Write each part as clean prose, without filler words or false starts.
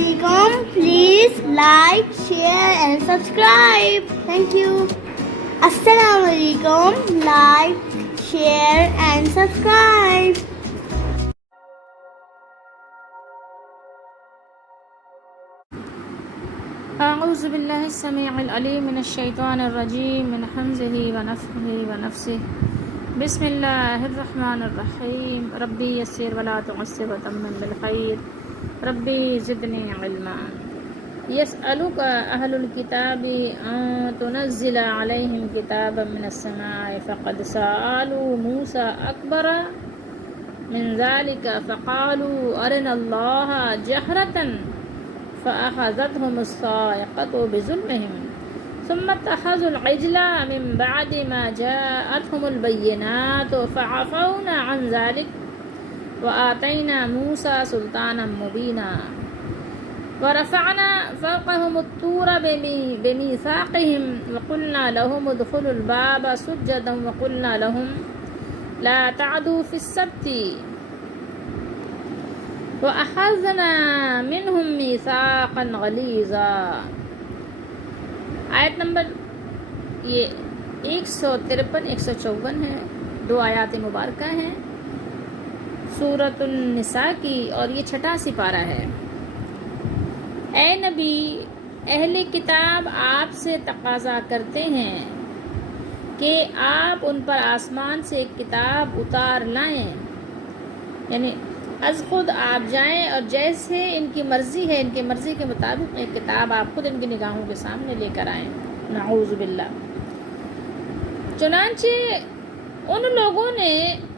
alaikum. Please like, share and subscribe. Thank you. Assalamu alaikum. Like, share and subscribe. أعوذ بالله السميع العليم من الشيطان الرجيم من حمزه ونفخه ونفسه بسم الله الرحمن الرحيم ربي يسر ولا تعسر وتمم بالخير ربي زدني علما يسألك أهل الكتاب أن تنزل عليهم كتابا من السماء فقد سألوا موسى أكبر من ذلك فقالوا أرنا الله جهرة فأخذتهم الصاعقة بظلمهم ثم اتخذوا العجل من بعد ما جاءتهم البينات فعفونا عن ذلك وآتينا موسى سلطانا مبينا ورفعنا فوقهم الطور بميثاقهم وقلنا لهم ادخلوا الباب سجدا وقلنا لهم لا تعدوا في السبت وأخذنا منهم ميثاقا غليظا. آیت نمبر یہ 153-154 ہے، 2 آیات مبارکہ ہیں سورۃ النساء کی، اور یہ 6واں سپارہ ہے۔ اے نبی، اہل کتاب آپ سے تقاضا کرتے ہیں کہ آپ ان پر آسمان سے ایک کتاب اتار لائیں، یعنی از خود آپ جائیں اور جیسے ان کی مرضی ہے، ان کی مرضی کے مطابق ایک کتاب آپ خود ان کی نگاہوں کے سامنے لے کر آئیں۔ نعوذ باللہ۔ چنانچہ ان لوگوں نے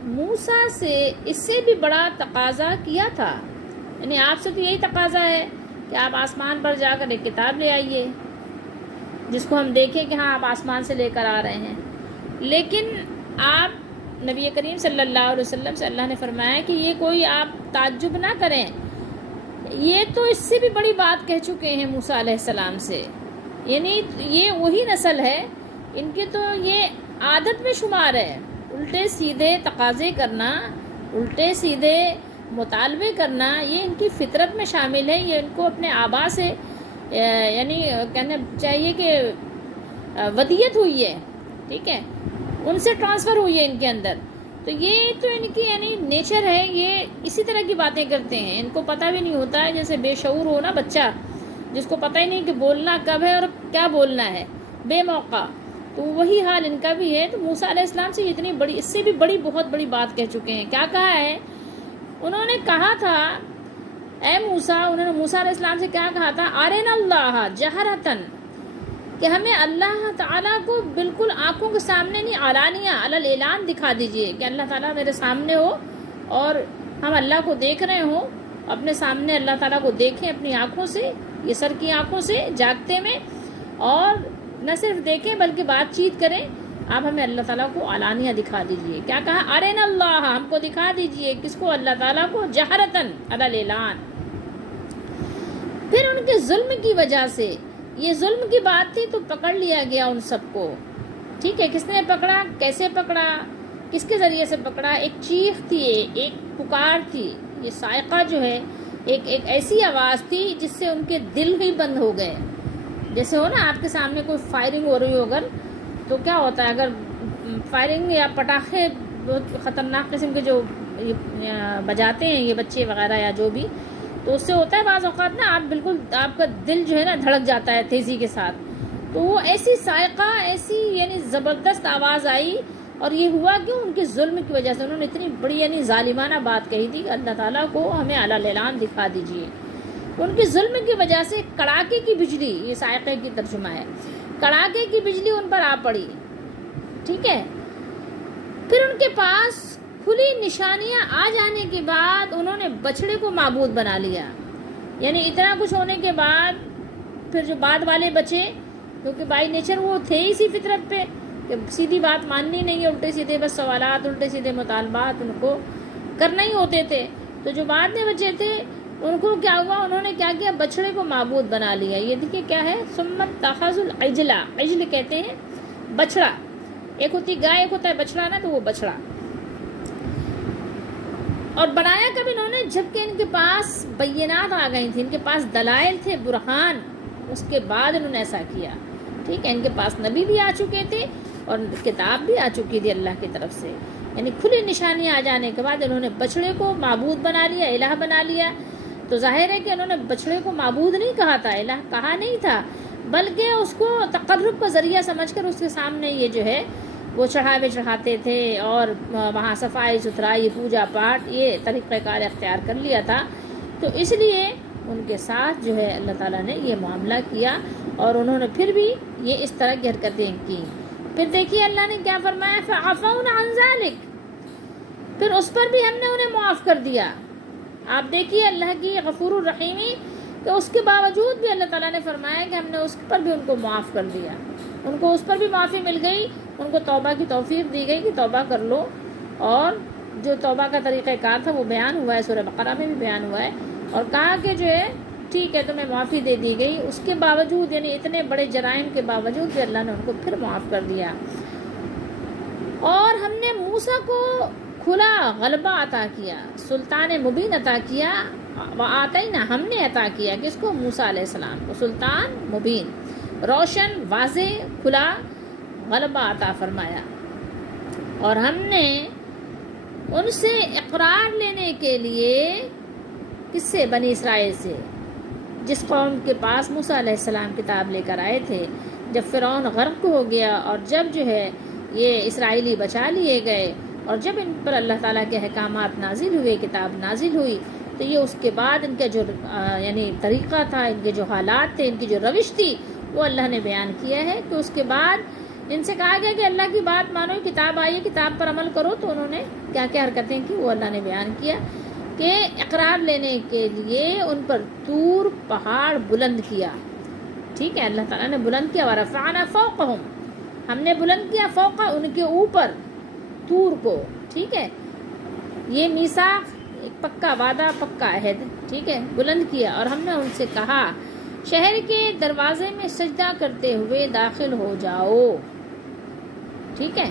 موسیٰ سے اس سے بھی بڑا تقاضا کیا تھا، یعنی آپ سے تو یہی تقاضا ہے کہ آپ آسمان پر جا کر ایک کتاب لے آئیے جس کو ہم دیکھیں کہ ہاں آپ آسمان سے لے کر آ رہے ہیں، لیکن آپ نبی کریم صلی اللہ علیہ وسلم سے اللہ نے فرمایا کہ یہ کوئی آپ تعجب نہ کریں، یہ تو اس سے بھی بڑی بات کہہ چکے ہیں موسیٰ علیہ السلام سے، یعنی یہ وہی نسل ہے، ان کی تو یہ عادت میں شمار ہے، الٹے سیدھے تقاضے کرنا، الٹے سیدھے مطالبے کرنا، یہ ان کی فطرت میں شامل ہے، یہ ان کو اپنے آبا سے یعنی کہنا چاہیے کہ ودیت ہوئی ہے، ٹھیک ہے، ان سے ٹرانسفر ہوئی ہے ان کے اندر، تو یہ تو ان کی یعنی نیچر ہے، یہ اسی طرح کی باتیں کرتے ہیں، ان کو پتہ بھی نہیں ہوتا ہے، جیسے بے شعور ہو نا بچہ جس کو پتہ ہی نہیں کہ بولنا کب ہے اور کیا بولنا ہے بے موقع، تو وہی حال ان کا بھی ہے۔ تو موسیٰ علیہ السلام سے اتنی بڑی، اس سے بھی بڑی بہت بڑی بات کہہ چکے ہیں۔ کیا کہا ہے؟ انہوں نے کہا تھا اے موسیٰ، انہوں نے موسیٰ علیہ السلام سے کیا کہا تھا؟ آرنا اللہ جہرتن، کہ ہمیں اللہ تعالیٰ کو بالکل آنکھوں کے سامنے نہیں، علانیہ علی اعلان دکھا دیجئے کہ اللہ تعالیٰ میرے سامنے ہو اور ہم اللہ کو دیکھ رہے ہوں، اپنے سامنے اللہ تعالیٰ کو دیکھیں اپنی آنکھوں سے، یہ سر کی آنکھوں سے جاگتے میں، اور نہ صرف دیکھیں بلکہ بات چیت کریں، آپ ہمیں اللہ تعالیٰ کو علانیہ دکھا دیجئے۔ کیا کہا؟ ارنا اللہ، ہم کو دکھا دیجئے، کس کو؟ اللہ تعالیٰ کو، جہرتن علی اعلان۔ پھر ان کے ظلم کی وجہ سے، یہ ظلم کی بات تھی تو پکڑ لیا گیا ان سب کو، ٹھیک ہے، کس نے پکڑا، کیسے پکڑا، کس کے ذریعے سے پکڑا؟ ایک چیخ تھی، ایک پکار تھی، یہ صاعقہ جو ہے ایک ایسی آواز تھی جس سے ان کے دل ہی بند ہو گئے، جیسے ہو نا آپ کے سامنے کوئی فائرنگ ہو رہی ہو اگر، تو کیا ہوتا ہے اگر فائرنگ یا پٹاخے بہت خطرناک قسم کے جو بجاتے ہیں یہ بچے وغیرہ یا جو بھی، تو اس سے ہوتا ہے بعض اوقات نا آپ بالکل آپ کا دل جو ہے نا دھڑک جاتا ہے تیزی کے ساتھ، تو وہ ایسی صاعقہ، ایسی یعنی زبردست آواز آئی، اور یہ ہوا کہ ان کے ظلم کی وجہ سے انہوں نے اتنی بڑی یعنی ظالمانہ بات کہی تھی کہ اللہ تعالیٰ کو ہمیں علی اعلان دکھا دیجیے۔ ان کے ظلم کی وجہ سے کڑاکے کی بجلی، یہ صاعقے کی ترجمہ ہے، کڑاکے کی بجلی ان پر آ پڑی، ٹھیک ہے۔ پھر ان کے پاس کھلی نشانیاں آ جانے کے بعد انہوں نے بچڑے کو معبود بنا لیا، یعنی اتنا کچھ ہونے کے بعد پھر جو بعد والے بچے، کیونکہ بائی نیچر وہ تھے اسی فطرت پہ کہ سیدھی بات ماننی نہیں ہے، الٹے سیدھے بس سوالات، الٹے سیدھے مطالبات ان کو کرنا ہی ہوتے تھے، تو جو بعد میں بچے تھے ان کو کیا ہوا، انہوں نے کیا کیا؟ بچڑے کو معبود بنا لیا۔ یہ دیکھیے کیا ہے، ثم اتخذوا العجل، عجل کہتے ہیں بچڑا، ایک ہوتی گائے، ایک ہوتا ہے بچڑا نا، تو وہ بچڑا۔ اور بنایا کب انہوں نے؟ جب کہ ان کے پاس بینات آ گئی تھیں، ان کے پاس دلائل تھے، برہان، اس کے بعد انہوں نے ایسا کیا، ٹھیک ہے. ان کے پاس نبی بھی آ چکے تھے اور کتاب بھی آ چکی تھی اللہ کی طرف سے، یعنی کھلی نشانیاں آ جانے کے بعد انہوں نے بچڑے کو معبود بنا لیا، الہ بنا لیا. تو ظاہر ہے کہ انہوں نے بچڑے کو معبود نہیں کہا تھا، الہ کہا نہیں تھا، بلکہ اس کو تقرب کا ذریعہ سمجھ کر اس کے سامنے یہ جو ہے وہ چڑھاوے چڑھاتے تھے، اور وہاں صفائی ستھرائی، پوجا پاٹ، یہ طریقہ کار اختیار کر لیا تھا. تو اس لیے ان کے ساتھ جو ہے اللہ تعالیٰ نے یہ معاملہ کیا، اور انہوں نے پھر بھی یہ اس طرح کی حرکتیں کی. پھر دیکھیے اللہ نے کیا فرمایا، فَعَفَوْنَ عَنْ ذَلِكَ، پھر اس پر بھی ہم نے انہیں معاف کر دیا. آپ دیکھیے اللہ کی غفور الرحیمی، تو اس کے باوجود بھی اللہ تعالیٰ نے فرمایا کہ ہم نے اس پر بھی ان کو معاف کر دیا، ان کو اس پر بھی معافی مل گئی، ان کو توبہ کی توفیق دی گئی کہ توبہ کر لو. اور جو توبہ کا طریقہ کار تھا وہ بیان ہوا ہے، سورہ بقرہ میں بھی بیان ہوا ہے، اور کہا کہ جو ہے ٹھیک ہے تمہیں معافی دے دی گئی. اس کے باوجود، یعنی اتنے بڑے جرائم کے باوجود بھی اللہ نے ان کو پھر معاف کر دیا. اور ہم نے موسیٰ کو کھلا غلبہ عطا کیا، سلطان مبین عطا کیا. وآتینا، ہم نے عطا کیا کس کو؟ موسیٰ علیہ السلام کو سلطان مبین، روشن، واضح، کھلا غلبہ عطا فرمایا. اور ہم نے ان سے اقرار لینے کے لیے، کس سے؟ بنی اسرائیل سے، جس قوم کے پاس موسیٰ علیہ السلام کتاب لے کر آئے تھے. جب فرعون غرق ہو گیا اور جب جو ہے یہ اسرائیلی بچا لیے گئے، اور جب ان پر اللہ تعالیٰ کے احکامات نازل ہوئے، کتاب نازل ہوئی، تو یہ اس کے بعد ان کا جو یعنی طریقہ تھا، ان کے جو حالات تھے، ان کی جو روش تھی، وہ اللہ نے بیان کیا ہے. کہ اس کے بعد ان سے کہا گیا کہ اللہ کی بات مانو، کتاب آئی ہے، کتاب پر عمل کرو. تو انہوں نے کیا کیا حرکتیں کی وہ اللہ نے بیان کیا، کہ اقرار لینے کے لیے ان پر طور پہاڑ بلند کیا. ٹھیک ہے، اللہ تعالیٰ نے بلند کیا. ورفعنا فوقہم، ہم نے بلند کیا فوقہ، ان کے اوپر، طور کو. ٹھیک ہے، یہ میثاق، ایک پکا وعدہ، پکا عہد. ٹھیک ہے، بلند کیا. اور ہم نے ان سے کہا شہر کے دروازے میں سجدہ کرتے ہوئے داخل ہو جاؤ. ٹھیک ہے،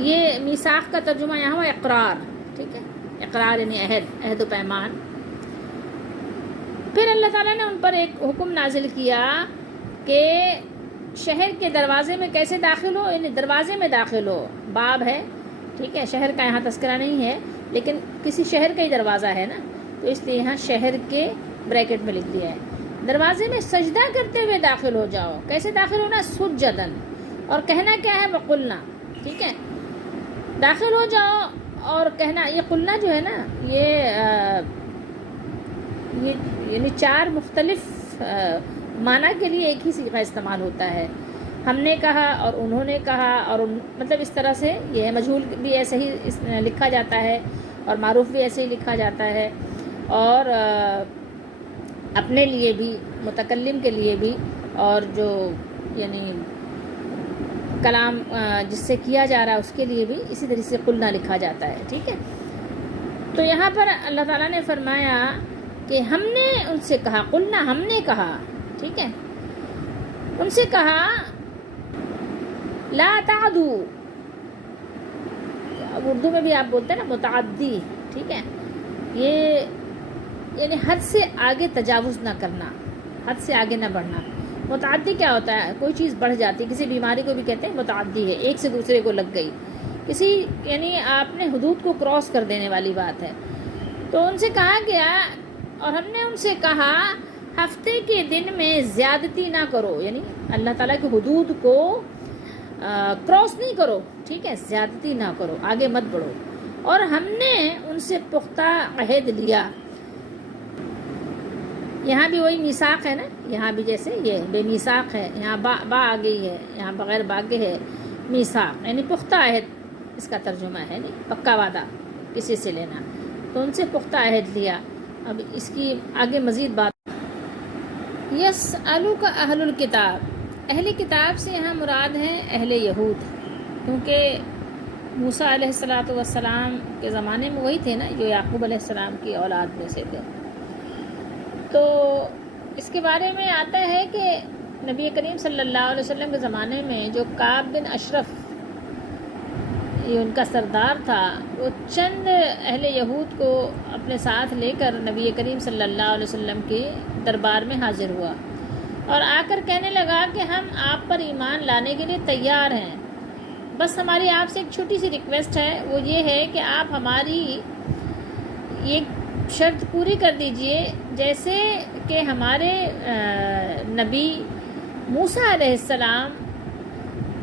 یہ میثاق کا ترجمہ یہاں ہوا اقرار. ٹھیک ہے، اقرار یعنی عہد و پیمان. پھر اللہ تعالیٰ نے ان پر ایک حکم نازل کیا کہ شہر کے دروازے میں کیسے داخل ہو، یعنی دروازے میں داخل ہو. باب ہے، ٹھیک ہے، شہر کا یہاں تذکرہ نہیں ہے، لیکن کسی شہر کا ہی دروازہ ہے نا، تو اس لیے یہاں شہر کے بریکٹ میں لکھ دیا ہے. دروازے میں سجدہ کرتے ہوئے داخل ہو جاؤ. کیسے داخل ہونا؟ سجدن. اور کہنا کیا ہے؟ وقلنا. ٹھیک ہے، داخل ہو جاؤ اور کہنا. یہ قلنا جو ہے نا، یہ یعنی 4 مختلف معنی کے لیے ایک ہی صیغہ استعمال ہوتا ہے. ہم نے کہا اور انہوں نے کہا، اور مطلب اس طرح سے یہ ہے. مجہول بھی ایسے ہی لکھا جاتا ہے، اور معروف بھی ایسے ہی لکھا جاتا ہے، اور اپنے لیے بھی، متکلم کے لیے بھی، اور جو یعنی کلام جس سے کیا جا رہا ہے اس کے لیے بھی اسی طرح سے قلنا لکھا جاتا ہے. ٹھیک ہے، تو یہاں پر اللہ تعالیٰ نے فرمایا کہ ہم نے ان سے کہا، قلنا ہم نے کہا. ٹھیک ہے، ان سے کہا لا تعدو. اب اردو میں بھی آپ بولتے ہیں نا متعدی. ٹھیک ہے، یہ یعنی حد سے آگے تجاوز نہ کرنا، حد سے آگے نہ بڑھنا. متعدی کیا ہوتا ہے؟ کوئی چیز بڑھ جاتی. کسی بیماری کو بھی کہتے ہیں متعدی ہے، ایک سے دوسرے کو لگ گئی. کسی یعنی آپ نے حدود کو کراس کر دینے والی بات ہے. تو ان سے کہا گیا، اور ہم نے ان سے کہا ہفتے کے دن میں زیادتی نہ کرو، یعنی اللہ تعالیٰ کی حدود کو کراس نہیں کرو. ٹھیک ہے، زیادتی نہ کرو، آگے مت بڑھو. اور ہم نے ان سے پختہ عہد لیا. یہاں بھی وہی میثاق ہے نا، یہاں بھی جیسے یہ بے میثاق ہے، یہاں با آ گئی ہے، یہاں بغیر با کے ہے. میثاق یعنی پختہ عہد، اس کا ترجمہ ہے نہیں، پکا وعدہ کسی سے لینا. تو ان سے پختہ عہد لیا. اب اس کی آگے مزید بات. یسألک اہل الکتاب، اہل کتاب سے یہاں مراد ہے اہل یہود، کیونکہ موسیٰ علیہ السلام کے زمانے میں وہی تھے نا جو یعقوب علیہ السلام کی اولاد میں سے تھے. تو اس کے بارے میں آتا ہے کہ نبی کریم صلی اللہ علیہ وسلم کے زمانے میں جو کعب بن اشرف یہ ان کا سردار تھا، وہ چند اہل یہود کو اپنے ساتھ لے کر نبی کریم صلی اللہ علیہ وسلم کے دربار میں حاضر ہوا اور آ کر کہنے لگا کہ ہم آپ پر ایمان لانے کے لیے تیار ہیں، بس ہماری آپ سے ایک چھوٹی سی ریکویسٹ ہے، وہ یہ ہے کہ آپ ہماری یہ شرط پوری کر دیجئے جیسے کہ ہمارے نبی موسیٰ علیہ السلام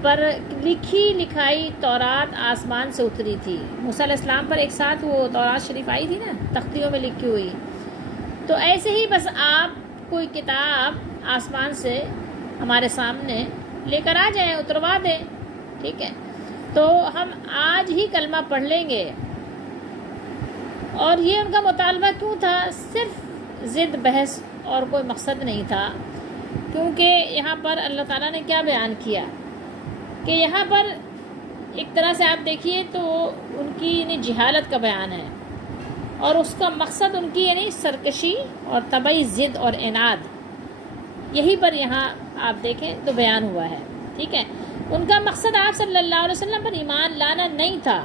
پر لکھی لکھائی تورات آسمان سے اتری تھی۔ موسیٰ علیہ السلام پر ایک ساتھ وہ تورات شریف آئی تھی نا، تختیوں میں لکھی ہوئی، تو ایسے ہی بس آپ کوئی کتاب آسمان سے ہمارے سامنے لے کر آ جائیں، اتروا دیں، ٹھیک ہے؟ تو ہم آج ہی کلمہ پڑھ لیں گے۔ اور یہ ان کا مطالبہ کیوں تھا؟ صرف ضد بحث اور کوئی مقصد نہیں تھا، کیونکہ یہاں پر اللہ تعالیٰ نے کیا بیان کیا کہ یہاں پر ایک طرح سے آپ دیکھیے تو ان کی یعنی جہالت کا بیان ہے، اور اس کا مقصد ان کی یعنی سرکشی اور طبعی ضد اور عناد، یہی پر یہاں آپ دیکھیں تو بیان ہوا ہے، ٹھیک ہے؟ ان کا مقصد آپ صلی اللہ علیہ وسلم پر ایمان لانا نہیں تھا،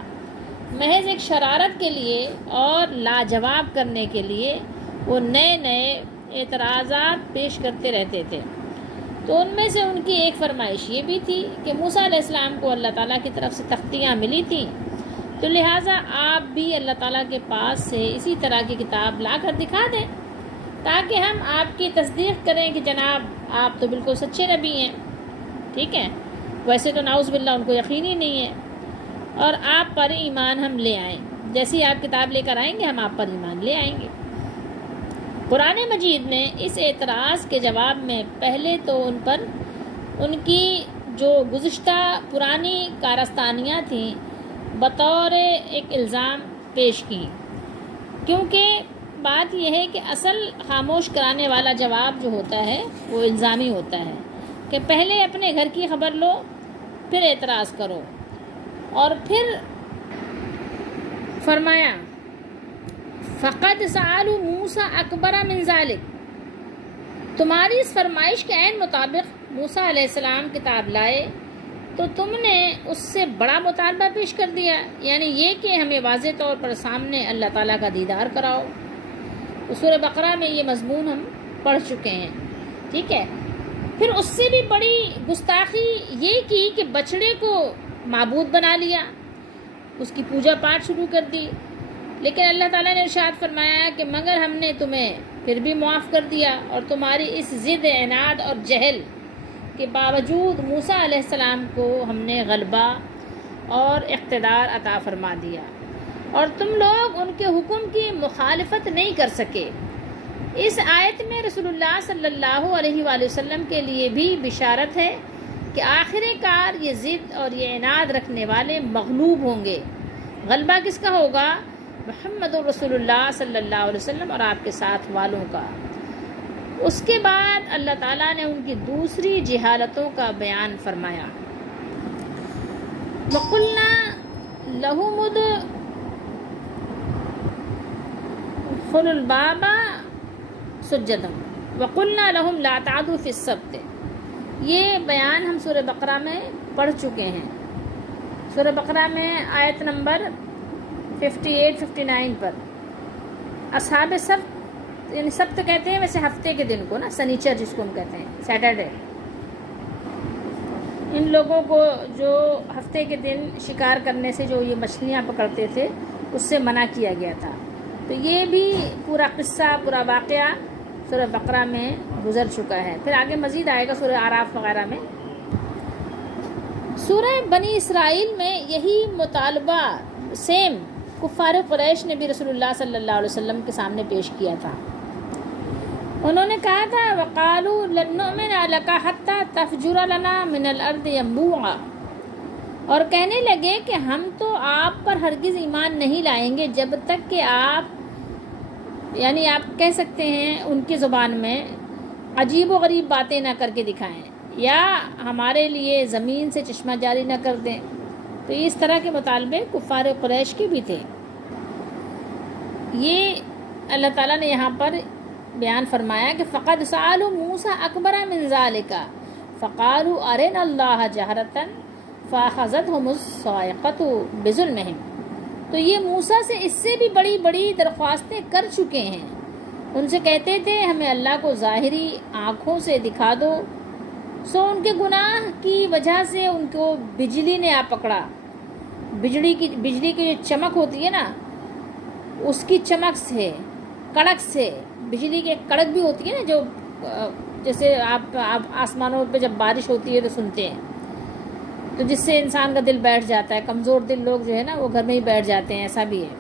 محض ایک شرارت کے لیے اور لاجواب کرنے کے لیے وہ نئے نئے اعتراضات پیش کرتے رہتے تھے۔ تو ان میں سے ان کی ایک فرمائش یہ بھی تھی کہ موسیٰ علیہ السلام کو اللہ تعالیٰ کی طرف سے تختیاں ملی تھیں، تو لہٰذا آپ بھی اللہ تعالیٰ کے پاس سے اسی طرح کی کتاب لا کر دکھا دیں تاکہ ہم آپ کی تصدیق کریں کہ جناب آپ تو بالکل سچے نبی ہیں، ٹھیک ہے؟ ویسے تو نعوذ باللہ ان کو یقین ہی نہیں ہے، اور آپ پر ایمان ہم لے آئیں، جیسی آپ کتاب لے کر آئیں گے ہم آپ پر ایمان لے آئیں گے۔ قرآن مجید نے اس اعتراض کے جواب میں پہلے تو ان پر ان کی جو گزشتہ پرانی کارستانیاں تھیں بطور ایک الزام پیش کی، کیونکہ بات یہ ہے کہ اصل خاموش کرانے والا جواب جو ہوتا ہے وہ الزامی ہوتا ہے کہ پہلے اپنے گھر کی خبر لو، پھر اعتراض کرو، اور پھر فرمایا فقد سألوا موسیٰ اکبر من ذالک، تمہاری اس فرمائش کے عین مطابق موسیٰ علیہ السلام کتاب لائے تو تم نے اس سے بڑا مطالبہ پیش کر دیا، یعنی یہ کہ ہمیں واضح طور پر سامنے اللہ تعالیٰ کا دیدار کراؤ۔ تو سورہ بقرہ میں یہ مضمون ہم پڑھ چکے ہیں، ٹھیک ہے؟ پھر اس سے بھی بڑی گستاخی یہ کی کہ بچڑے کو معبود بنا لیا، اس کی پوجا پاٹ شروع کر دی، لیکن اللہ تعالیٰ نے ارشاد فرمایا کہ مگر ہم نے تمہیں پھر بھی معاف کر دیا، اور تمہاری اس ضد عناد اور جہل کے باوجود موسیٰ علیہ السلام کو ہم نے غلبہ اور اقتدار عطا فرما دیا، اور تم لوگ ان کے حکم کی مخالفت نہیں کر سکے۔ اس آیت میں رسول اللہ صلی اللہ علیہ وآلہ وسلم کے لیے بھی بشارت ہے کہ آخر کار یہ ضد اور یہ عناد رکھنے والے مغلوب ہوں گے۔ غلبہ کس کا ہوگا؟ محمد رسول اللہ صلی اللہ علیہ وسلم اور آپ کے ساتھ والوں کا۔ اس کے بعد اللہ تعالیٰ نے ان کی دوسری جہالتوں کا بیان فرمایا۔ وَقُلْنَا لَهُمُ ادْخُلُوا الْبَابَ سُجَّدًا وَقُلْنَا لَهُمْ لَا تَعْدُوا فِي السَّبْتِ، یہ بیان ہم سورہ بقرہ میں پڑھ چکے ہیں۔ سورہ بقرہ میں آیت نمبر 58-59 پر اصحاب سبت، یعنی سبت کہتے ہیں ویسے ہفتے کے دن کو نا، سنیچر جس کو ہم کہتے ہیں، سیٹرڈے، ان لوگوں کو جو ہفتے کے دن شکار کرنے سے جو یہ مچھلیاں پکڑتے تھے اس سے منع کیا گیا تھا۔ تو یہ بھی پورا قصہ، پورا واقعہ سورہ بقرہ میں گزر چکا ہے، پھر آگے مزید آئے گا سورہ اعراف وغیرہ میں۔ سورہ بنی اسرائیل میں یہی مطالبہ سیم کفار قریش نے بھی رسول اللہ صلی اللہ علیہ وسلم کے سامنے پیش کیا تھا۔ انہوں نے کہا تھا وَقَالُوا لَن نُؤْمِنَ لَكَ حَتَّى تَفْجُرَ لَنَا مِنَ الْأَرْضِ يَنبُوعًا، اور کہنے لگے کہ ہم تو آپ پر ہرگز ایمان نہیں لائیں گے جب تک کہ آپ، یعنی آپ کہہ سکتے ہیں ان کی زبان میں، عجیب و غریب باتیں نہ کر کے دکھائیں، یا ہمارے لیے زمین سے چشمہ جاری نہ کر دیں۔ تو اس طرح کے مطالبے کفار قریش کے بھی تھے۔ یہ اللہ تعالیٰ نے یہاں پر بیان فرمایا کہ فقد سألوا موسیٰ اکبر من ذالک فقالوا ارنا اللہ جہرۃ فَأَخَذَتْهُمُ الصَّاعِقَةُ بِظُلْمِهِمْ، تو یہ موسیٰ سے اس سے بھی بڑی بڑی درخواستیں کر چکے ہیں. ان سے کہتے تھے ہمیں اللہ کو ظاہری آنکھوں سے دکھا دو. سو ان کے گناہ کی وجہ سے ان کو بجلی نے آ پکڑا. بجلی کی جو چمک ہوتی ہے نا، اس کی چمک سے، کڑک سے، بجلی کی ایک کڑک بھی ہوتی ہے نا، جو جیسے آپ آسمانوں پہ جب بارش ہوتی ہے تو سنتے ہیں، تو جس سے انسان کا دل بیٹھ جاتا ہے. کمزور دل لوگ جو ہے نا وہ گھر میں ہی بیٹھ جاتے ہیں، ایسا بھی ہے.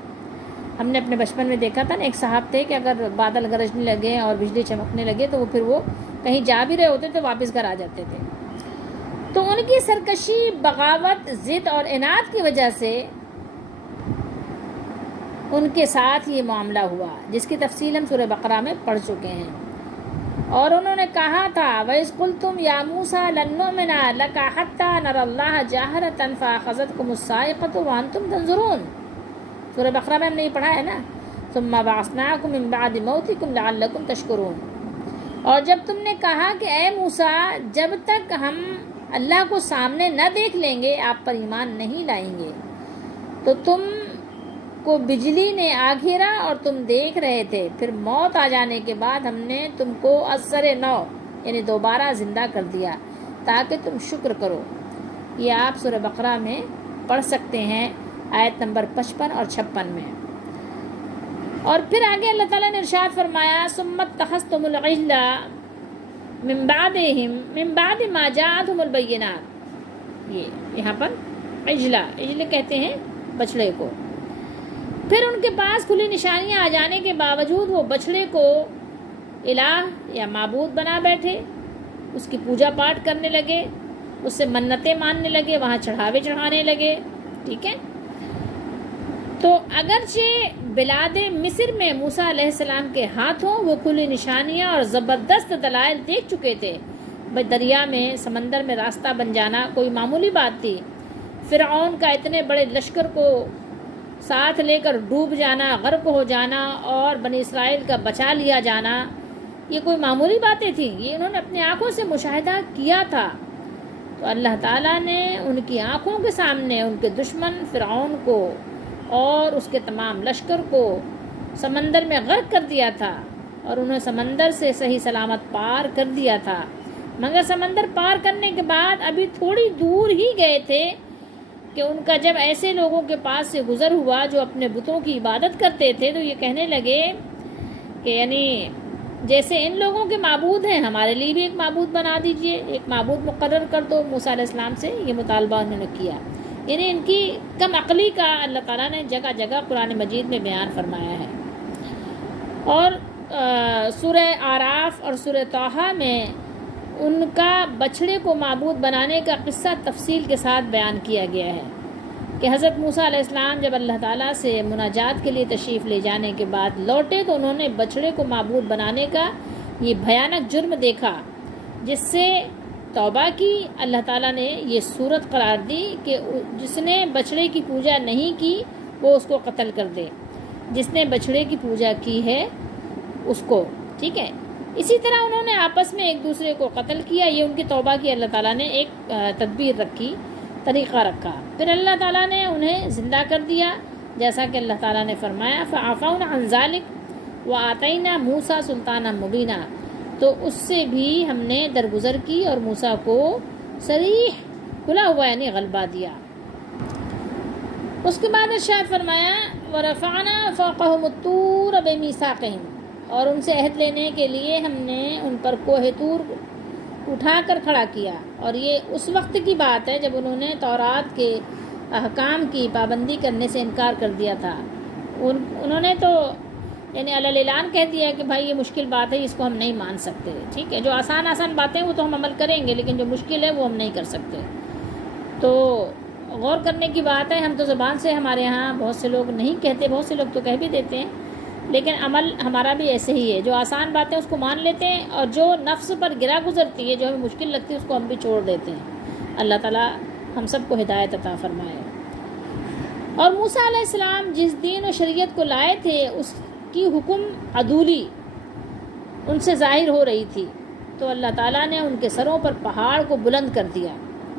ہم نے اپنے بچپن میں دیکھا تھا نا، ایک صاحب تھے کہ اگر بادل گرجنے لگے اور بجلی چمکنے لگے تو پھر وہ کہیں جا بھی رہے ہوتے تو واپس گھر آ جاتے تھے. تو ان کی سرکشی، بغاوت، ضد اور اناد کی وجہ سے ان کے ساتھ یہ معاملہ ہوا، جس کی تفصیل ہم سورہ بقرہ میں پڑھ چکے ہیں. اور انہوں نے کہا تھا وَإِذْ قُلْتُمْ يَا مُوسَىٰ لَن نُّؤْمِنَ لَكَ حَتَّىٰ نَرَى اللَّهَ جَاهْرَةً فَأَخَذَتْكُمُ الصَّاعِقَةُ وَأَنتُمْ تَنظُرُونَ. سورہ بقرہ میں ہم نے یہ پڑھا ہے نا، ثُمَّ بَعَثْنَاكُم مِّن بَعْدِ مَوْتِكُمْ لَعَلَّكُمْ تَشْكُرُونَ. اور جب تم نے کہا کہ اے موسیٰ، جب تک ہم اللہ کو سامنے نہ دیکھ لیں گے آپ پر ایمان نہیں لائیں گے. تو تم کو بجلی نے آ گھیرا اور تم دیکھ رہے تھے، پھر موت آ جانے کے بعد ہم نے تم کو ازسر نو یعنی دوبارہ زندہ کر دیا تاکہ تم شکر کرو. یہ آپ سورہ بقرہ میں پڑھ سکتے ہیں، آیت نمبر 55 اور 56 میں. اور پھر آگے اللہ تعالیٰ نے ارشاد فرمایا ثم اتخذتم العجل من بعد ما جاءتهم البینات. یہاں پر عجل کہتے ہیں بچڑے کو. پھر ان کے پاس کھلی نشانیاں آ جانے کے باوجود وہ بچڑے کو الہ یا معبود بنا بیٹھے، اس کی پوجا پاٹ کرنے لگے، اس سے منتیں ماننے لگے، وہاں چڑھاوے چڑھانے لگے. ٹھیک ہے، تو اگرچہ بلاد مصر میں موسیٰ علیہ السلام کے ہاتھوں وہ کھلی نشانیاں اور زبردست دلائل دیکھ چکے تھے. دریا میں، سمندر میں راستہ بن جانا کوئی معمولی بات تھی. فرعون کا اتنے بڑے لشکر کو ساتھ لے کر ڈوب جانا، غرق ہو جانا اور بنی اسرائیل کا بچا لیا جانا، یہ کوئی معمولی باتیں تھیں. یہ انہوں نے اپنی آنکھوں سے مشاہدہ کیا تھا. تو اللہ تعالیٰ نے ان کی آنکھوں کے سامنے ان کے دشمن فرعون کو اور اس کے تمام لشکر کو سمندر میں غرق کر دیا تھا اور انہیں سمندر سے صحیح سلامت پار کر دیا تھا. مگر سمندر پار کرنے کے بعد ابھی تھوڑی دور ہی گئے تھے کہ ان کا جب ایسے لوگوں کے پاس سے گزر ہوا جو اپنے بتوں کی عبادت کرتے تھے تو یہ کہنے لگے کہ یعنی جیسے ان لوگوں کے معبود ہیں ہمارے لیے بھی ایک معبود بنا دیجئے، ایک معبود مقرر کر دو. موسیٰ علیہ السلام سے یہ مطالبہ انہوں نے کیا. یعنی ان کی کم عقلی کا اللہ تعالیٰ نے جگہ جگہ قرآن مجید میں بیان فرمایا ہے. اور سورہ اعراف اور سورہ طٰہٰ میں ان کا بچڑے کو معبود بنانے کا قصہ تفصیل کے ساتھ بیان کیا گیا ہے کہ حضرت موسیٰ علیہ السلام جب اللہ تعالیٰ سے مناجات کے لیے تشریف لے جانے کے بعد لوٹے تو انہوں نے بچڑے کو معبود بنانے کا یہ بھیانک جرم دیکھا، جس سے توبہ کی. اللہ تعالیٰ نے یہ صورت قرار دی کہ جس نے بچڑے کی پوجا نہیں کی وہ اس کو قتل کر دے، جس نے بچڑے کی پوجا کی ہے اس کو. ٹھیک ہے، اسی طرح انہوں نے آپس میں ایک دوسرے کو قتل کیا. یہ ان کی توبہ کی اللہ تعالیٰ نے ایک تدبیر رکھی، طریقہ رکھا. پھر اللہ تعالیٰ نے انہیں زندہ کر دیا جیسا کہ اللہ تعالیٰ نے فرمایا فَعَفَوْنَ عَنْ ذَلِكَ وَآتَيْنَا مُوسَىٰ سُلْطَانًا مُبِينًا. تو اس سے بھی ہم نے درگزر کی اور موسیٰ کو صریح کھلا ہوا یعنی غلبہ دیا. اس کے بعد ارشاد فرمایا وَرَفَعْنَا فَوْقَهُمُ الطُّورَ بِمِيثَاقِهِمْ. اور ان سے عہد لینے کے لیے ہم نے ان پر کوہ طور اٹھا کر کھڑا کیا. اور یہ اس وقت کی بات ہے جب انہوں نے تورات کے احکام کی پابندی کرنے سے انکار کر دیا تھا. انہوں نے تو یعنی علی الاعلان کہہ دیا کہ بھائی یہ مشکل بات ہے، اس کو ہم نہیں مان سکتے. ٹھیک ہے، جو آسان باتیں وہ تو ہم عمل کریں گے لیکن جو مشکل ہے وہ ہم نہیں کر سکتے. تو غور کرنے کی بات ہے. ہم تو زبان سے ہمارے ہاں بہت سے لوگ نہیں کہتے، بہت سے لوگ تو کہہ بھی دیتے ہیں، لیکن عمل ہمارا بھی ایسے ہی ہے. جو آسان باتیں اس کو مان لیتے ہیں اور جو نفس پر گرا گزرتی ہے، جو ہمیں مشکل لگتی ہے، اس کو ہم بھی چھوڑ دیتے ہیں. اللہ تعالیٰ ہم سب کو ہدایت عطا فرمائے. اور موسیٰ علیہ السلام جس دین و شریعت کو لائے تھے اس کی حکم عدولی ان سے ظاہر ہو رہی تھی. تو اللہ تعالیٰ نے ان کے سروں پر پہاڑ کو بلند کر دیا،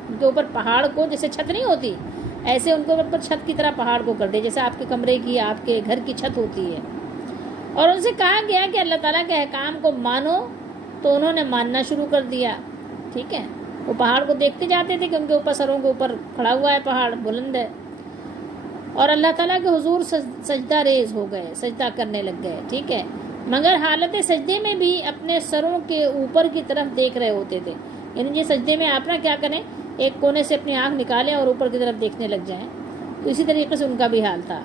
ان کے اوپر پہاڑ کو جیسے چھت نہیں ہوتی ایسے ان کے اوپر چھت کی طرح پہاڑ کو کر دے، جیسے آپ کے کمرے کی آپ کے گھر کی چھت ہوتی ہے۔ اور ان سے کہا گیا کہ اللہ تعالیٰ کے احکام کو مانو، تو انہوں نے ماننا شروع کر دیا، ٹھیک ہے۔ وہ پہاڑ کو دیکھتے جاتے تھے کہ ان کے اوپر سروں کے اوپر کھڑا ہوا ہے پہاڑ، بلند ہے، اور اللہ تعالیٰ کے حضور سجدہ ریز ہو گئے، سجدہ کرنے لگ گئے، ٹھیک ہے، مگر حالت سجدے میں بھی اپنے سروں کے اوپر کی طرف دیکھ رہے ہوتے تھے۔ یعنی یہ سجدے میں آپ نہ کیا کریں، ایک کونے سے اپنی آنکھ نکالیں اور اوپر کی طرف دیکھنے لگ جائیں، تو اسی طریقے سے ان کا بھی حال تھا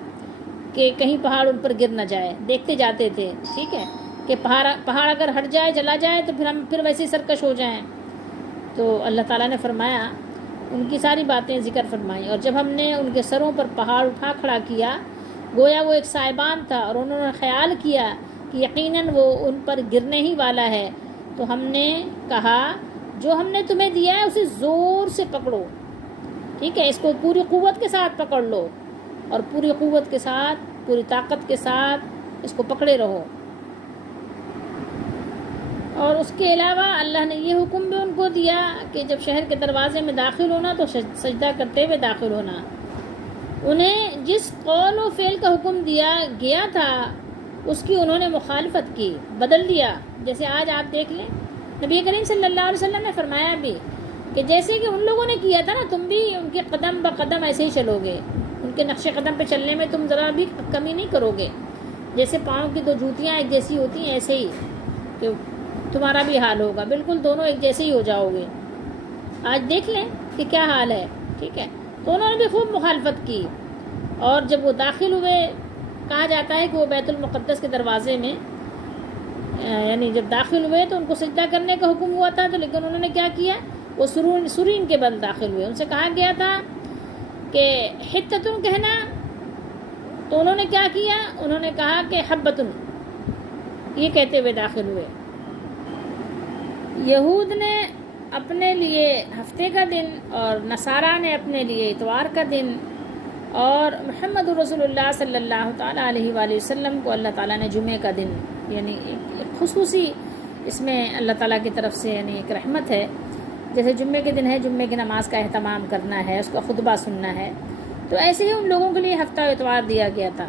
کہ کہیں پہاڑ ان پر گر نہ جائے، دیکھتے جاتے تھے، ٹھیک ہے، کہ پہاڑ اگر ہٹ جائے چلا جائے تو پھر ویسے ہی سرکش ہو جائیں۔ تو اللہ تعالیٰ نے فرمایا، ان کی ساری باتیں ذکر فرمائیں، اور جب ہم نے ان کے سروں پر پہاڑ اٹھا کھڑا کیا، گویا وہ ایک سائبان تھا، اور انہوں نے خیال کیا کہ یقیناً وہ ان پر گرنے ہی والا ہے، تو ہم نے کہا جو ہم نے تمہیں دیا ہے اسے زور سے پکڑو، ٹھیک ہے، اس کو پوری قوت کے ساتھ پکڑ لو، اور پوری قوت کے ساتھ، پوری طاقت کے ساتھ اس کو پکڑے رہو۔ اور اس کے علاوہ اللہ نے یہ حکم بھی ان کو دیا کہ جب شہر کے دروازے میں داخل ہونا تو سجدہ کرتے ہوئے داخل ہونا۔ انہیں جس قول و فعل کا حکم دیا گیا تھا اس کی انہوں نے مخالفت کی، بدل دیا۔ جیسے آج آپ دیکھ لیں، نبی کریم صلی اللہ علیہ وسلم نے فرمایا بھی کہ جیسے کہ ان لوگوں نے کیا تھا نا، تم بھی ان کے قدم بقدم ایسے ہی چلو گے، ان کے نقش قدم پہ چلنے میں تم ذرا بھی کمی نہیں کرو گے، جیسے پاؤں کی دو جوتیاں ایک جیسی ہوتی ہیں ایسے ہی کہ تمہارا بھی حال ہوگا، بالکل دونوں ایک جیسے ہی ہو جاؤ گے۔ آج دیکھ لیں کہ کیا حال ہے، ٹھیک ہے، تو انہوں نے بھی خوب مخالفت کی، اور جب وہ داخل ہوئے، کہا جاتا ہے کہ وہ بیت المقدس کے دروازے میں یعنی جب داخل ہوئے تو ان کو سجدہ کرنے کا حکم ہوا تھا، تو لیکن انہوں نے کیا کیا، وہ سرین کے بل داخل ہوئے۔ ان سے کہا گیا تھا کہ حتتن کہنا، تو انہوں نے کیا کیا، انہوں نے کہا کہ حبتن، یہ کہتے ہوئے داخل ہوئے۔ یہود نے اپنے لیے ہفتے کا دن، اور نصارہ نے اپنے لیے اتوار کا دن، اور محمد رسول اللہ صلی اللہ تعالیٰ علیہ وآلہ وسلم کو اللہ تعالیٰ نے جمعہ کا دن، یعنی ایک خصوصی اس میں اللہ تعالیٰ کی طرف سے یعنی ایک رحمت ہے، جیسے جمعے کے دن ہے، جمعے کی نماز کا اہتمام کرنا ہے، اس کا خطبہ سننا ہے، تو ایسے ہی ان لوگوں کے لیے ہفتہ اتوار دیا گیا تھا۔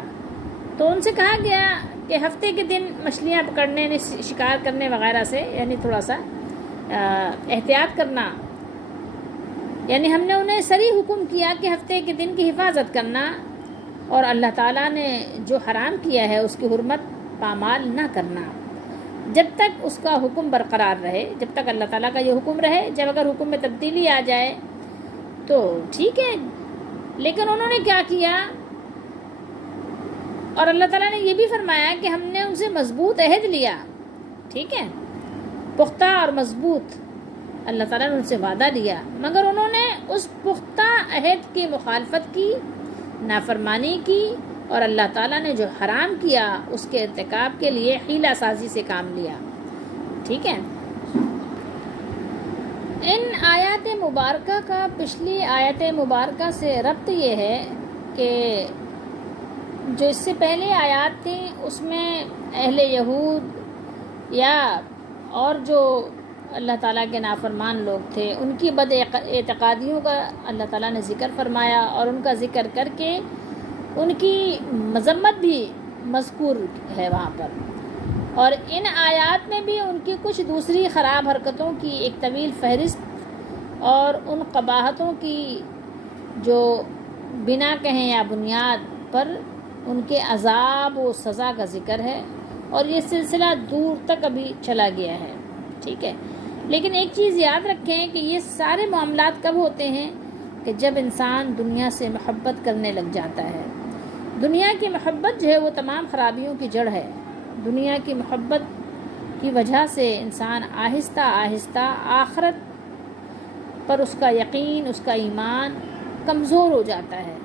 تو ان سے کہا گیا کہ ہفتے کے دن مچھلیاں پکڑنے، شکار کرنے وغیرہ سے یعنی تھوڑا سا احتیاط کرنا، یعنی ہم نے انہیں صریح حکم کیا کہ ہفتے کے دن کی حفاظت کرنا، اور اللہ تعالیٰ نے جو حرام کیا ہے اس کی حرمت پامال نہ کرنا، جب تک اس کا حکم برقرار رہے، جب تک اللہ تعالیٰ کا یہ حکم رہے۔ جب اگر حکم میں تبدیلی آ جائے تو ٹھیک ہے، لیکن انہوں نے کیا کیا، اور اللہ تعالیٰ نے یہ بھی فرمایا کہ ہم نے ان سے مضبوط عہد لیا، ٹھیک ہے، پختہ اور مضبوط اللہ تعالیٰ نے ان سے وعدہ لیا، مگر انہوں نے اس پختہ عہد کی مخالفت کی، نافرمانی کی، اور اللہ تعالیٰ نے جو حرام کیا اس کے ارتکاب کے لیے حیلہ سازی سے کام لیا، ٹھیک ہے۔ ان آیات مبارکہ کا پچھلی آیت مبارکہ سے ربط یہ ہے کہ جو اس سے پہلے آیات تھیں اس میں اہل یہود یا اور جو اللہ تعالیٰ کے نافرمان لوگ تھے ان کی بد اعتقادیوں کا اللہ تعالیٰ نے ذکر فرمایا، اور ان کا ذکر کر کے ان کی مذمت بھی مذکور ہے وہاں پر، اور ان آیات میں بھی ان کی کچھ دوسری خراب حرکتوں کی ایک طویل فہرست، اور ان قباحتوں کی جو بنا کہیں یا بنیاد پر ان کے عذاب و سزا کا ذکر ہے، اور یہ سلسلہ دور تک ابھی چلا گیا ہے، ٹھیک ہے۔ لیکن ایک چیز یاد رکھیں کہ یہ سارے معاملات کب ہوتے ہیں کہ جب انسان دنیا سے محبت کرنے لگ جاتا ہے۔ دنیا کی محبت جو ہے وہ تمام خرابیوں کی جڑ ہے۔ دنیا کی محبت کی وجہ سے انسان آہستہ آہستہ آخرت پر اس کا یقین، اس کا ایمان کمزور ہو جاتا ہے،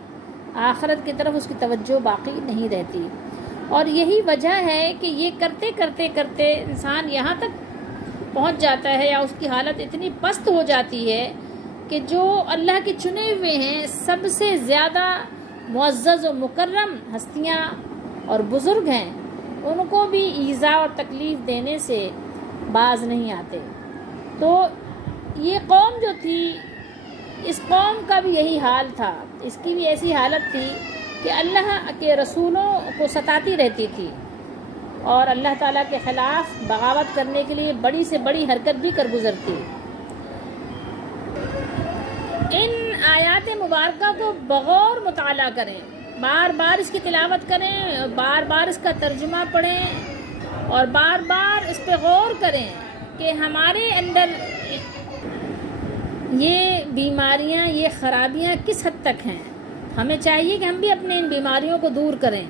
آخرت کی طرف اس کی توجہ باقی نہیں رہتی، اور یہی وجہ ہے کہ یہ کرتے کرتے کرتے انسان یہاں تک پہنچ جاتا ہے، یا اس کی حالت اتنی پست ہو جاتی ہے کہ جو اللہ کے چنے ہوئے ہیں، سب سے زیادہ معزز و مکرم ہستیاں اور بزرگ ہیں، ان کو بھی ایذا اور تکلیف دینے سے باز نہیں آتے۔ تو یہ قوم جو تھی اس قوم کا بھی یہی حال تھا، اس کی بھی ایسی حالت تھی کہ اللہ کے رسولوں کو ستاتی رہتی تھی اور اللہ تعالیٰ کے خلاف بغاوت کرنے کے لیے بڑی سے بڑی حرکت بھی کر گزرتی۔ ان آیات مبارکہ کو بغور مطالعہ کریں، بار بار اس کی تلاوت کریں، بار بار اس کا ترجمہ پڑھیں اور بار بار اس پہ غور کریں کہ ہمارے اندر یہ بیماریاں، یہ خرابیاں کس حد تک ہیں۔ ہمیں چاہیے کہ ہم بھی اپنے ان بیماریوں کو دور کریں،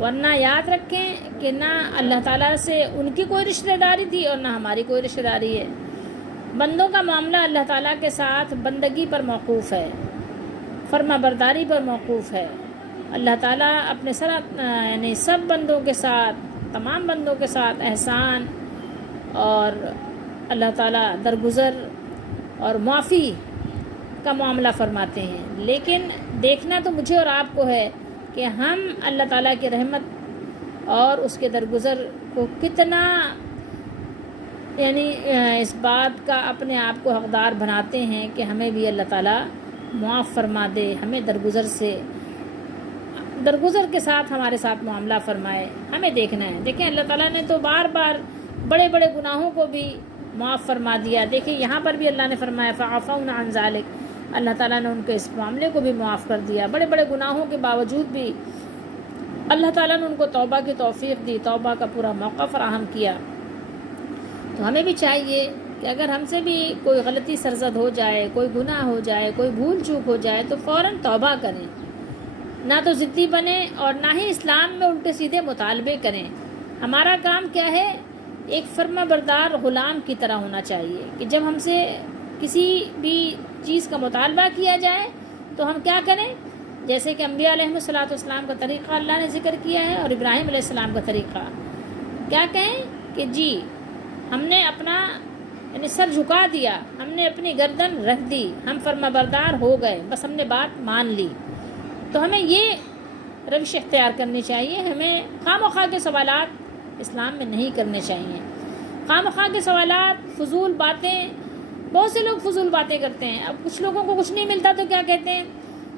ورنہ یاد رکھیں کہ نہ اللہ تعالیٰ سے ان کی کوئی رشتہ داری تھی اور نہ ہماری کوئی رشتہ داری ہے۔ بندوں کا معاملہ اللہ تعالیٰ کے ساتھ بندگی پر موقوف ہے، فرما برداری پر موقوف ہے۔ اللہ تعالیٰ اپنے یعنی سب بندوں کے ساتھ، تمام بندوں کے ساتھ احسان اور اللہ تعالیٰ درگزر اور معافی کا معاملہ فرماتے ہیں، لیکن دیکھنا تو مجھے اور آپ کو ہے کہ ہم اللہ تعالیٰ کی رحمت اور اس کے درگزر کو کتنا یعنی اس بات کا اپنے آپ کو حقدار بناتے ہیں کہ ہمیں بھی اللہ تعالیٰ معاف فرما دے، ہمیں درگزر کے ساتھ ہمارے ساتھ معاملہ فرمائے۔ ہمیں دیکھنا ہے، دیکھیں اللہ تعالیٰ نے تو بار بار بڑے بڑے گناہوں کو بھی معاف فرما دیا۔ دیکھیں یہاں پر بھی اللہ نے فرمایا فَعَفَوْنَ عَنْ ذَلِكَ، اللہ تعالیٰ نے ان کے اس معاملے کو بھی معاف کر دیا۔ بڑے بڑے گناہوں کے باوجود بھی اللہ تعالیٰ نے ان کو توبہ کی توفیق دی، توبہ کا پورا موقع فراہم کیا۔ تو ہمیں بھی چاہیے کہ اگر ہم سے بھی کوئی غلطی سرزد ہو جائے، کوئی گناہ ہو جائے، کوئی بھول چوک ہو جائے تو فوراً توبہ کریں، نہ تو ضدی بنیں اور نہ ہی اسلام میں الٹے سیدھے مطالبے کریں۔ ہمارا کام کیا ہے؟ ایک فرما بردار غلام کی طرح ہونا چاہیے کہ جب ہم سے کسی بھی چیز کا مطالبہ کیا جائے تو ہم کیا کریں؟ جیسے کہ انبیاء علیہ السلام کا طریقہ اللہ نے ذکر کیا ہے اور ابراہیم علیہ السلام کا طریقہ، کیا کہیں کہ جی ہم نے اپنا یعنی سر جھکا دیا، ہم نے اپنی گردن رکھ دی، ہم فرما بردار ہو گئے، بس ہم نے بات مان لی۔ تو ہمیں یہ روش اختیار کرنی چاہیے، ہمیں خواہ مخواہ کے سوالات اسلام میں نہیں کرنے چاہیے۔ خواہ مخواہ کے سوالات، فضول باتیں، بہت سے لوگ فضول باتیں کرتے ہیں۔ اب کچھ لوگوں کو کچھ نہیں ملتا تو کیا کہتے ہیں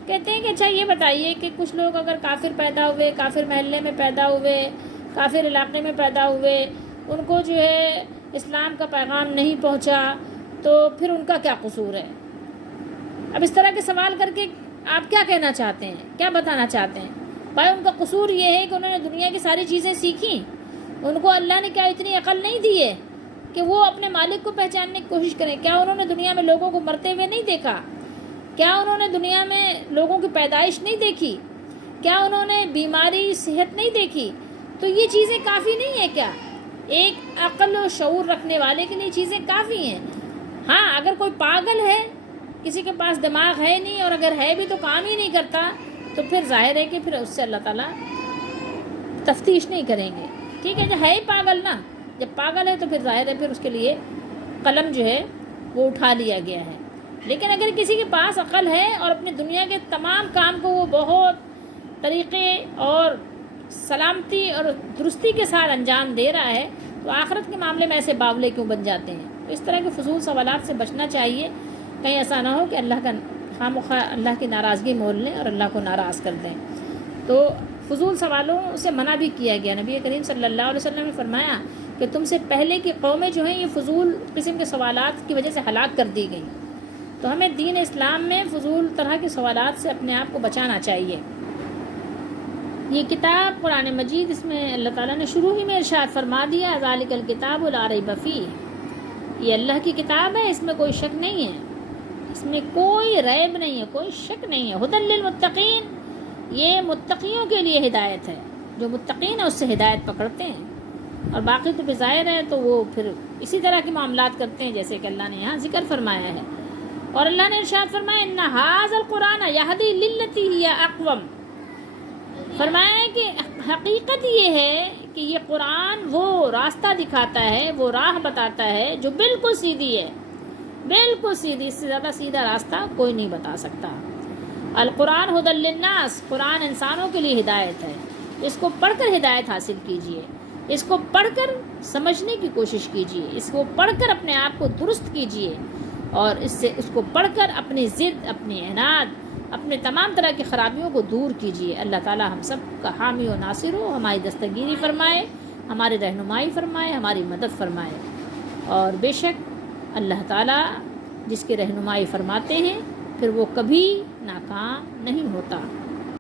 کہ اچھا یہ بتائیے کہ کچھ لوگ اگر کافر پیدا ہوئے، کافر محلے میں پیدا ہوئے، کافر علاقے میں پیدا ہوئے، ان کو جو ہے اسلام کا پیغام نہیں پہنچا تو پھر ان کا کیا قصور ہے؟ اب اس طرح کے سوال کر کے آپ کیا کہنا چاہتے ہیں، کیا بتانا چاہتے ہیں؟ بھائی ان کا قصور یہ ہے کہ انہوں نے دنیا کی ساری چیزیں سیکھیں، ان کو اللہ نے کیا اتنی عقل نہیں دی ہے کہ وہ اپنے مالک کو پہچاننے کی کوشش کریں؟ کیا انہوں نے دنیا میں لوگوں کو مرتے ہوئے نہیں دیکھا؟ کیا انہوں نے دنیا میں لوگوں کی پیدائش نہیں دیکھی؟ کیا انہوں نے بیماری، صحت نہیں دیکھی؟ تو یہ چیزیں کافی نہیں ہیں کیا؟ ایک عقل و شعور رکھنے والے کے لیے چیزیں کافی ہیں۔ ہاں اگر کوئی پاگل ہے، کسی کے پاس دماغ ہے نہیں اور اگر ہے بھی تو کام ہی نہیں کرتا، تو پھر ظاہر ہے کہ پھر اس سے اللہ تعالیٰ تفتیش نہیں کریں گے۔ ٹھیک ہے، جب ہے ہی پاگل نا، جب پاگل ہے تو پھر ظاہر ہے پھر اس کے لیے قلم جو ہے وہ اٹھا لیا گیا ہے۔ لیکن اگر کسی کے پاس عقل ہے اور اپنی دنیا کے تمام کام کو وہ بہت طریقے اور سلامتی اور درستی کے ساتھ انجام دے رہا ہے تو آخرت کے معاملے میں ایسے باولے کیوں بن جاتے ہیں؟ تو اس طرح کے فضول سوالات سے بچنا چاہیے، کہیں ایسا نہ ہو کہ اللہ کی ناراضگی مول لیں اور اللہ کو ناراض کر دیں۔ تو فضول سوالوں سے منع بھی کیا گیا۔ نبی کریم صلی اللہ علیہ وسلم نے فرمایا کہ تم سے پہلے کی قومیں جو ہیں یہ فضول قسم کے سوالات کی وجہ سے ہلاک کر دی گئیں۔ تو ہمیں دین اسلام میں فضول طرح کے سوالات سے اپنے آپ کو بچانا چاہیے۔ یہ کتاب قرآن مجید، اس میں اللہ تعالیٰ نے شروع ہی میں ارشاد فرما دیا ذالک الکتاب لا ریب فیہ، یہ اللہ کی کتاب ہے، اس میں کوئی شک نہیں ہے، اس میں کوئی ریب نہیں ہے، کوئی شک نہیں ہے۔ ھدی للمتقین، یہ متقیوں کے لیے ہدایت ہے، جو متقین ہیں اس سے ہدایت پکڑتے ہیں، اور باقی تو ظاہر ہے تو وہ پھر اسی طرح کے معاملات کرتے ہیں جیسے کہ اللہ نے یہاں ذکر فرمایا ہے۔ اور اللہ نے ارشاد فرمایا ان ھذا القرآن یہدی للتی ہی اقوم، فرمایا ہے کہ حقیقت یہ ہے کہ یہ قرآن وہ راستہ دکھاتا ہے، وہ راہ بتاتا ہے جو بالکل سیدھی ہے، بالکل سیدھی، اس سے زیادہ سیدھا راستہ کوئی نہیں بتا سکتا۔ القرآن ھدی للناس، قرآن انسانوں کے لیے ہدایت ہے، اس کو پڑھ کر ہدایت حاصل کیجیے، اس کو پڑھ کر سمجھنے کی کوشش کیجیے، اس کو پڑھ کر اپنے آپ کو درست کیجیے، اور اس کو پڑھ کر اپنی ضد، اپنی عناد، اپنے تمام طرح کی خرابیوں کو دور کیجیے۔ اللہ تعالی ہم سب کا حامی و ناصر ہو، ہماری دستگیری فرمائے، ہماری رہنمائی فرمائے، ہماری مدد فرمائے۔ اور بے شک اللہ تعالی جس کی رہنمائی فرماتے ہیں پھر وہ کبھی ناکام نہیں ہوتا۔